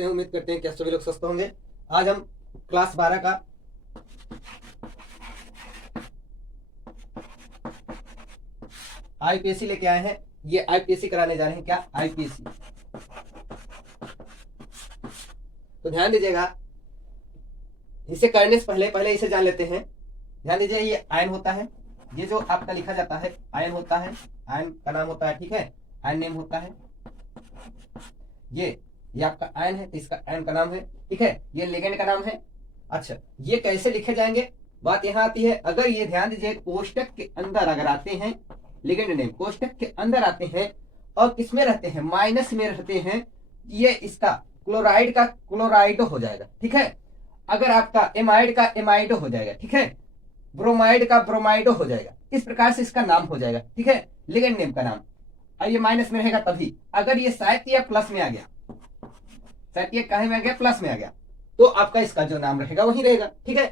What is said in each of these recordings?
कैसे हैं? उम्मीद करते हैं कि आप सभी लोग स्वस्थ होंगे। आज हम क्लास 12 का आईपीएससी लेके आए हैं। ये आईपीएससी कराने जा रहे हैं। क्या? आईपीएससी। तो ध्यान दीजिएगा, इसे करने से पहले इसे जान लेते हैं। ध्यान दीजिए, ये आयन होता है, ये जो आपका लिखा जाता है आयन होता है, आयन का नाम होता है, ठीक है, आयन नेम होता है। ये आपका आयन है तो इसका आयन का नाम है, ठीक है। ये लिगेंड का नाम है। अच्छा, ये कैसे लिखे जाएंगे, बात यहां आती है। अगर ये ध्यान दीजिए, कोष्टक के अंदर अगर आते हैं, लिगेंड नेम कोष्टक के अंदर आते हैं और किसमें रहते हैं, माइनस में रहते हैं, ये इसका क्लोराइड का क्लोराइडो हो जाएगा, ठीक है। अगर आपका एमाइड का एमाइडो हो जाएगा, ठीक है, ब्रोमाइड का ब्रोमाइडो हो जाएगा। इस प्रकार से इसका नाम हो जाएगा, ठीक है, लिगेंड नेम का नाम। और ये माइनस में रहेगा तभी। अगर ये शायद या प्लस में आ गया, शायद ये काहे में आ गया, प्लस में आ गया, तो आपका इसका जो नाम रहेगा वही रहेगा, ठीक है।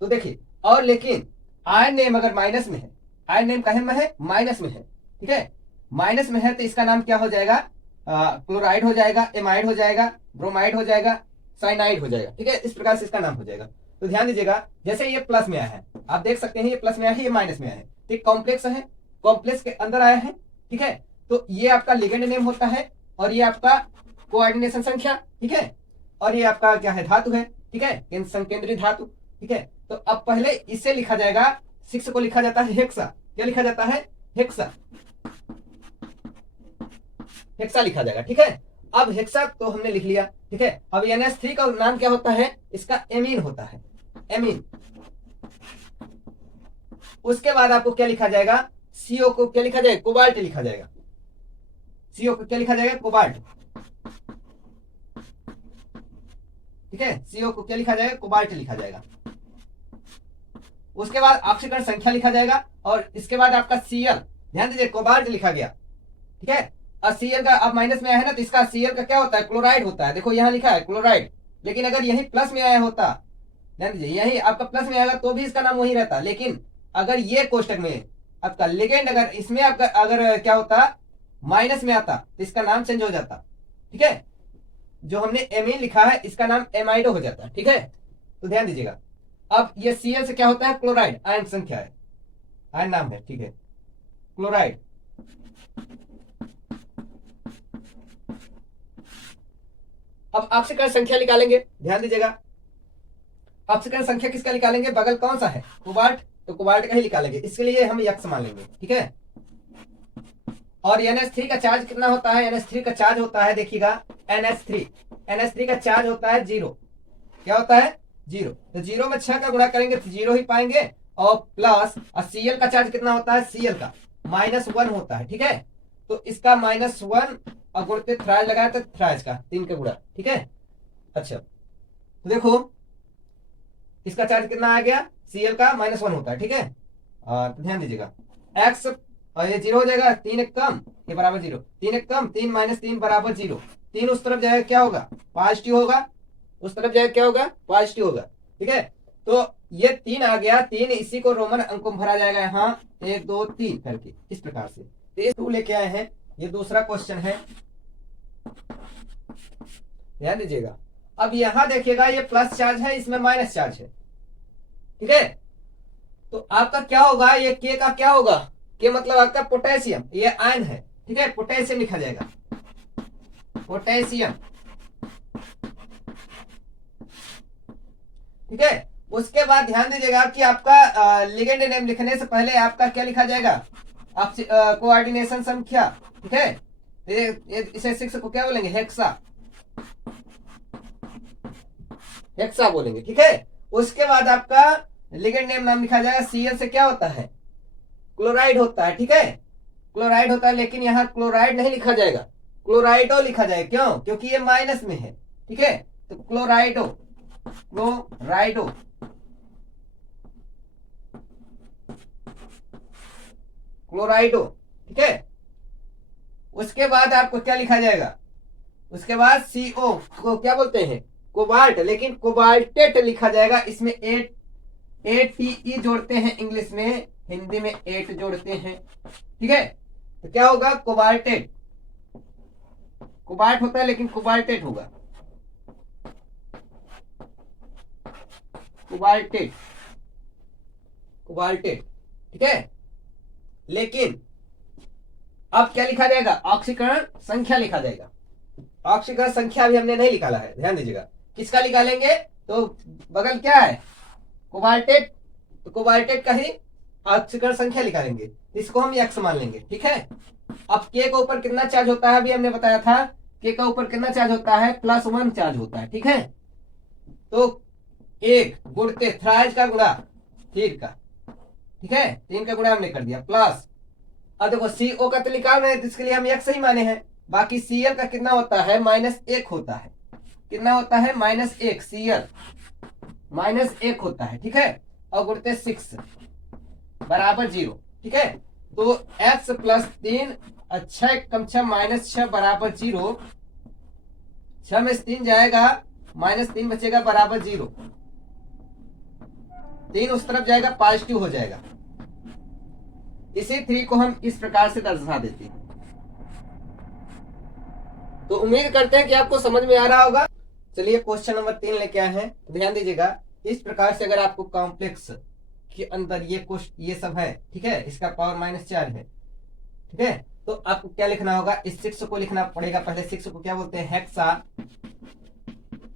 तो देखिए, और लेकिन आयन नेम अगर माइनस में है, आयन नेम काहे में है, माइनस में है, ठीक है, माइनस में है, तो इसका नाम क्या हो जाएगा, क्लोराइड हो जाएगा, एमाइड हो जाएगा, ब्रोमाइड हो जाएगा, साइनाइड हो जाएगा, ठीक है। इस प्रकार से इसका नाम हो जाएगा। तो ध्यान दीजिएगा, जैसे ये प्लस में आया है, आप देख सकते हैं ये प्लस में आया है, ये माइनस में आया है, ठीक, कॉम्प्लेक्स है, कॉम्प्लेक्स के अंदर आया है, ठीक है। तो ये आपका लिगेंड नेम होता है और ये आपका कोऑर्डिनेशन संख्या, ठीक है, और ये आपका क्या है, धातु है, ठीक है, संकेंद्रीय धातु, ठीक है। तो अब पहले इसे लिखा जाएगा, 6 को लिखा जाता है हेक्सा। क्या लिखा जाता है, हेक्सा, हेक्सा लिखा जाएगा, ठीक है। अब हेक्सा तो हमने लिख लिया, ठीक है। अब NH3 का नाम क्या होता है, इसका एमीन होता है, एमीन। उसके बाद आपको क्या लिखा जाएगा, CO को क्या लिखा जाएगा, कोबाल्ट लिखा जाएगा। CO को क्या लिखा जाएगा, कोबाल्ट, ठीक है। CO को क्या लिखा जाएगा, कोबाल्ट लिखा जाएगा। उसके बाद ऑक्सीकरण संख्या लिखा जाएगा और इसके बाद आपका Cl, ध्यान दीजिए, कोबाल्ट लिखा गया, ठीक है। और Cl का अब माइनस में आया है ना, तो इसका Cl का क्या होता है, क्लोराइड होता है। देखो यहाँ लिखा है क्लोराइड, लेकिन अगर यही प्लस में आया होता, ध्यान दीजिए, यही आपका प्लस में आएगा तो भी इसका नाम वही रहता। लेकिन अगर ये कोष्टक में आपका लिगेंड अगर इसमें आपका अगर क्या होता, माइनस में आता, तो इसका नाम चेंज हो जाता, ठीक है। जो हमने एमीन लिखा है इसका नाम एमाइडो हो जाता है, ठीक है। तो ध्यान दीजिएगा, अब ये Cl से क्या होता है, क्लोराइड, आयन संख्या है, आयन नाम है, ठीक है, क्लोराइड। अब ऑक्सीकरण संख्या निकालेंगे, ध्यान दीजिएगा, ऑक्सीकरण संख्या किसका निकालेंगे, बगल कौन सा है, कोबाल्ट, तो कोबाल्ट का ही निकालेंगे। इसके लिए हम यक्स मान लेंगे, ठीक है। और NH3 का चार्ज कितना होता है, NH3 का चार्ज होता है, देखिएगा, NH3 का चार्ज होता है 0। क्या होता है, 0। तो 0 में 6 का गुणा करेंगे तो 0 ही पाएंगे। और प्लस, और Cl का चार्ज कितना होता है, Cl का -1 होता है, ठीक है। तो इसका -1 और गुणते थ्राइज लगाया तो थ्राइज का 3 का गुणा, ठीक है। अच्छा, तो देखो इसका चार्ज कितना आ गया, Cl का -1 होता है, ठीक है। तो ध्यान दीजिएगा, x और ये 0 हो जाएगा, 3 एक कम, ये बराबर 0, 3 एक कम, 3 - 3 बराबर 0। 3 उस तरफ जाएगा क्या होगा, पॉजिटिव होगा, उस तरफ जाएगा क्या होगा, पॉजिटिव होगा, ठीक है। तो ये 3 आ गया, 3 इसी को रोमन अंकों में भरा जाएगा, यहाँ 1 2 3 करके, इस प्रकार से। तो ये 2 लेके आए हैं, ये दूसरा क्वेश्चन है, ध्यान दीजिएगा। अब यहां देखिएगा, ये प्लस चार्ज है, इसमें माइनस चार्ज है, ठीक है। तो आपका क्या होगा, ये K का क्या होगा, K मतलब आपका पोटेशियम, ये आयन है, ठीक है, पोटेशियम लिखा जाएगा, पोटेशियम, ठीक है। उसके बाद ध्यान दीजिएगा कि आपका लिगेंड नेम लिखने से पहले आपका क्या लिखा जाएगा, आप कोऑर्डिनेशन संख्या, ठीक है। इसे 6 को क्या बोलेंगे, हेक्सा, हेक्सा बोलेंगे, ठीक है। उसके बाद आपका लिगेंड नेम नाम लिखा जाएगा, Cl से क्या होता है, क्लोराइड होता है, ठीक है, क्लोराइड होता है। लेकिन यहाँ क्लोराइड नहीं लिखा जाएगा, क्लोराइडो लिखा जाएगा, क्यों, क्योंकि ये माइनस में है, ठीक है। तो क्लोराइडो, क्लोराइडो, क्लोराइडो, ठीक है। उसके बाद आपको क्या लिखा जाएगा, उसके बाद CO को क्या बोलते हैं, कोबाल्ट, लेकिन कोबाल्टेट लिखा जाएगा। इसमें ATE जोड़ते हैं इंग्लिश में, हिंदी में 8 जोड़ते हैं, ठीक है। तो क्या होगा, कोबाल्टेट, कोबाल्ट होता है लेकिन कोबाल्टेट होगा, कोबाल्टेट, कोबाल्टेट, ठीक है। लेकिन अब क्या लिखा जाएगा, ऑक्सीकरण संख्या लिखा जाएगा। ऑक्सीकरण संख्या भी हमने नहीं निकाला है, ध्यान दीजिएगा। किसका निकालेंगे, तो बगल क्या है, कोबाल्टेट, तो कोबाल्टेट का ही ऑक्सीकरण संख्या निकालेंगे, इसको हम x मान लेंगे, ठीक है। अब के के ऊपर कितना चार्ज होता है, अभी हमने बताया था के के ऊपर कितना चार्ज होता है, +1 चार्ज होता है, ठीक है। तो 1 गुणते थ्राइज का गुणा 3 का, ठीक है, 3 का गुणा हमने कर दिया, प्लस अब देखो CO का तो निकाल रहे हैं, तो इसके लिए हम x ही माने हैं। बाकी Cl का कितना होता है, -1 होता है, कितना होता है, -1, Cl -1 होता है, ठीक है। और गुणते 6 बराबर 0, ठीक है। तो x + 3 6 कम 6 -6 बराबर 0, 6 में 3 जाएगा, -3 बचेगा बराबर 0, 3 उस तरफ जाएगा, पॉजिटिव हो जाएगा। इसी 3 को हम इस प्रकार से दर्शा देते हैं। तो उम्मीद करते हैं कि आपको समझ में आ रहा होगा। चलिए क्वेश्चन नंबर 3 लेके आए हैं, ध्यान दीजिएगा। इस प्रकार से अगर आपको कॉम्प्लेक्स के अंदर ये सब है, ठीक है, इसका पावर -4 है, ठीक है, तो आपको क्या लिखना होगा, इस 6 को लिखना पड़ेगा। पहले 6 को क्या बोलते हैं, हेक्सा,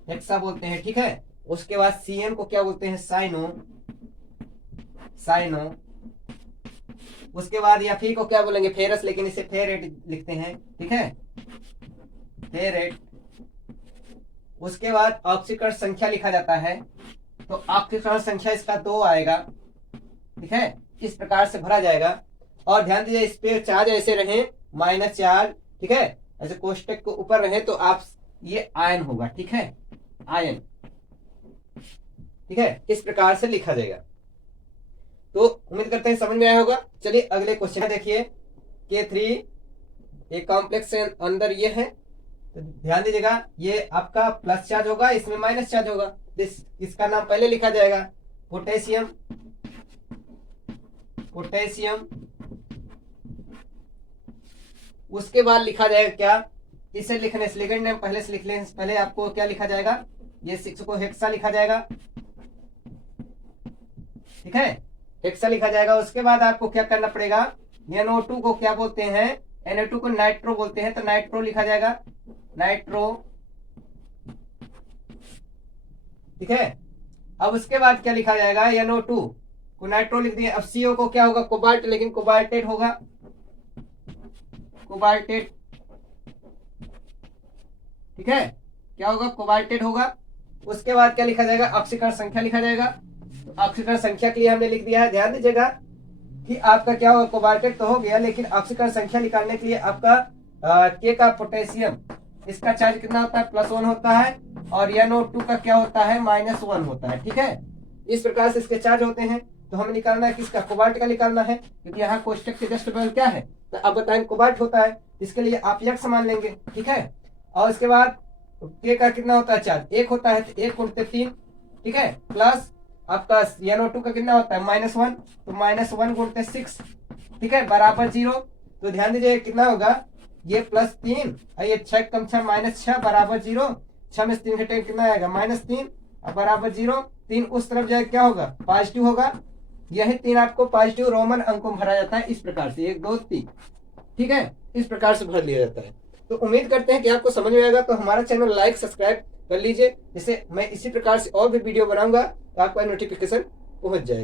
हेक्सा बोलते हैं, ठीक है। उसके बाद Cn को क्या बोलते हैं, साइनो, साइनो। उसके बाद Fe को क्या बोलेंगे, फेरस, लेकिन इसे फेरेट लिखते हैं, ठीक है, फेरेट। उसके बाद ऑक्सीकरण संख्या लिखा जाता है, तो ऑक्सीकरण संख्या इसका 2 आएगा, ठीक है, इस प्रकार से भरा जाएगा। और ध्यान दीजिए, इस पे चार्ज ऐसे रहे -4, ठीक है, ऐसे कोष्टक के ऊपर रहे तो आप ये आयन होगा, ठीक है, आयन, ठीक है, इस प्रकार से लिखा जाएगा। तो उम्मीद करते हैं समझ में आया होगा। चलिए अगले क्वेश्चन देखिए, K3 एक कॉम्प्लेक्स से अंदर ये है, तो ध्यान दीजिएगा, ये आपका प्लस चार्ज होगा, इसमें माइनस चार्ज होगा, इसका नाम पहले लिखा जाएगा, पोटेशियम, पोटेशियम। उसके बाद लिखा जाएगा क्या, इसे लिखने से लिगेंड नेम पहले से लिख लें, पहले आपको क्या लिखा जाएगा, ये 6 को हेक्सा लिखा जाएगा, ठीक है, हेक्सा लिखा जाएगा। उसके बाद आपको क्या करना पड़ेगा, NO2 को क्या बोलते हैं, NO2 को नाइट्रो बोलते हैं, तो नाइट्रो लिखा जाएगा, नाइट्रो, ठीक है। अब उसके बाद क्या लिखा जाएगा, NO2 को नाइट्रो लिख दिए। अब CO को क्या होगा, कोबाल्ट, लेकिन कोबाल्टेट होगा, कोबाल्टेट, ठीक है, क्या होगा, कोबाल्टेट होगा। उसके बाद क्या लिखा जाएगा, ऑक्सीकरण संख्या लिखा जाएगा। तो ऑक्सीकरण संख्या के लिए हमने लिख दिया है, ध्यान दीजिएगा कि आपका क्या होगा, कोबाल्टेट तो हो गया, लेकिन ऑक्सीकरण संख्या निकालने के लिए आपका K का पोटेशियम, इसका चार्ज कितना होता है, +1 होता है, और NO2 का क्या होता है, -1 होता है, ठीक है। इस प्रकार से इसके चार्ज होते हैं। तो हमें निकालना है किसका, कोबाल्ट का निकालना है, क्योंकि यहाँ कोष्टक के जस्ट बगल क्या है, तो अब बताएं कोबाल्ट होता है, इसके लिए आप x मान लेंगे, ठीक है। और उसके बाद K का कितना होता है, चार्ज 1 होता है, तो 1 गुणते 3, ठीक है, प्लस आपका NO2 का कितना होता है, -1, तो -1 गुणते 6, ठीक है, बराबर 0। तो ध्यान दीजिए कितना होगा, ये +3 और ये 6 कम 6 -6 बराबर 0, 6 में 3 घटे कितना आएगा, -3 और बराबर 0। 3 उस तरफ जाए क्या होगा, पॉजिटिव होगा। यही 3 आपको पॉजिटिव रोमन अंकों में भरा जाता है, इस प्रकार से 1 2 3, ठीक है, इस प्रकार से भर लिया जाता है। तो उम्मीद करते हैं कि आपको समझ में आएगा। तो हमारा चैनल लाइक सब्सक्राइब कर लीजिए, जिससे मैं इसी प्रकार से और भी वीडियो बनाऊंगा तो आपको नोटिफिकेशन पहुंच जाएगा।